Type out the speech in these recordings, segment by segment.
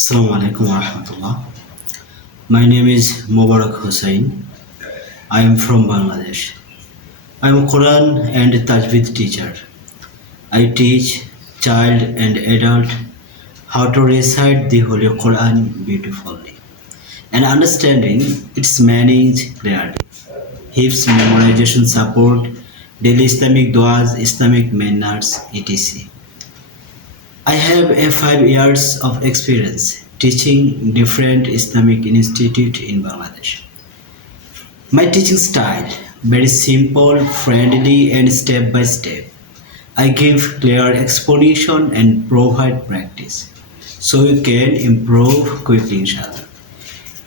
Assalamu alaikum warahmatullah. My name is Mubarak Hussain. I am from Bangladesh. I am a Quran and Tajweed teacher. I teach child and adult how to recite the Holy Quran beautifully and understanding its meanings clearly. Hifz memorization support, daily Islamic duas, Islamic manners, etc. I have a 5 years of experience teaching different Islamic institute in Bangladesh. My teaching style very simple, friendly and step by step. I give clear explanation and provide practice so you can improve quickly inshallah.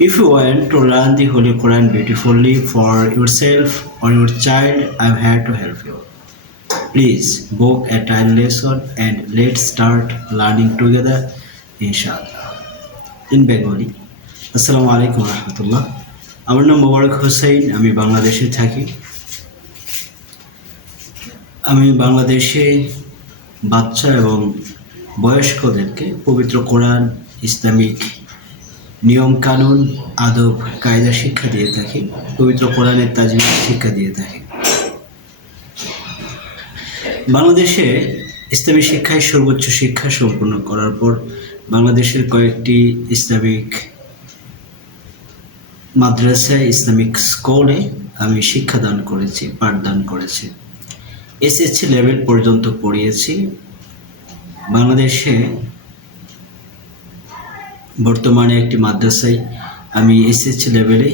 If you want to learn the Holy Quran beautifully for yourself or your child, I am here to help you. Please book a trial lesson and let's start learning together, inshallah. In Bengali, আসসালামু আলাইকুম রহমতুল্লাহ। আমার নাম মোবারক হোসেন, আমি বাংলাদেশে থাকি। আমি বাংলাদেশে বাচ্চা এবং বয়স্কদেরকে পবিত্র কোরআন, ইসলামিক নিয়ম কানুন, আদব কায়দা শিক্ষা দিয়ে থাকি। পবিত্র কোরআনের তাজবিদ শিক্ষা দিয়ে থাকি। বাংলাদেশে ইসলামী শিক্ষায় সর্বোচ্চ শিক্ষা সম্পন্ন করার পর বাংলাদেশের কয়েকটি ইসলামিক মাদ্রাসায়, ইসলামিক স্কুলে আমি শিক্ষাদান করেছি, পাঠদান করেছি। এসএসসি লেভেল পর্যন্ত পড়িয়েছি। বাংলাদেশে বর্তমানে একটি মাদ্রাসায় আমি এসএসসি লেভেলে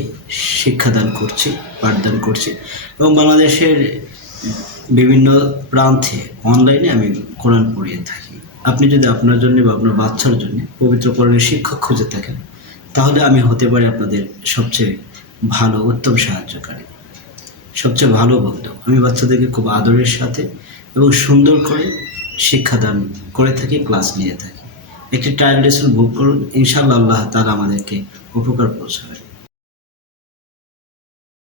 শিক্ষাদান করছি, পাঠদান করছি এবং বাংলাদেশের বিভিন্ন প্রান্তে অনলাইনে আমি কোরআন পড়িয়ে থাকি। আপনি যদি আপনার জন্য বা আপনার বাচ্চার জন্য পবিত্র কোরআনের শিক্ষক খুঁজে থাকেন, তাহলে আমি হতে পারি আপনাদের সবচেয়ে ভালো উত্তম সাহায্যকারী, সবচেয়ে ভালো বন্ধু। আমি বাচ্চাদেরকে খুব আদরের সাথে এবং সুন্দর করে শিক্ষাদান করে থাকি, ক্লাস নিয়ে থাকি। একটি ট্রায়াল লেসন বুক করুন, ইনশাআল্লাহ আল্লাহ তাআলা আমাদেরকে উপকার পৌঁছাবেন।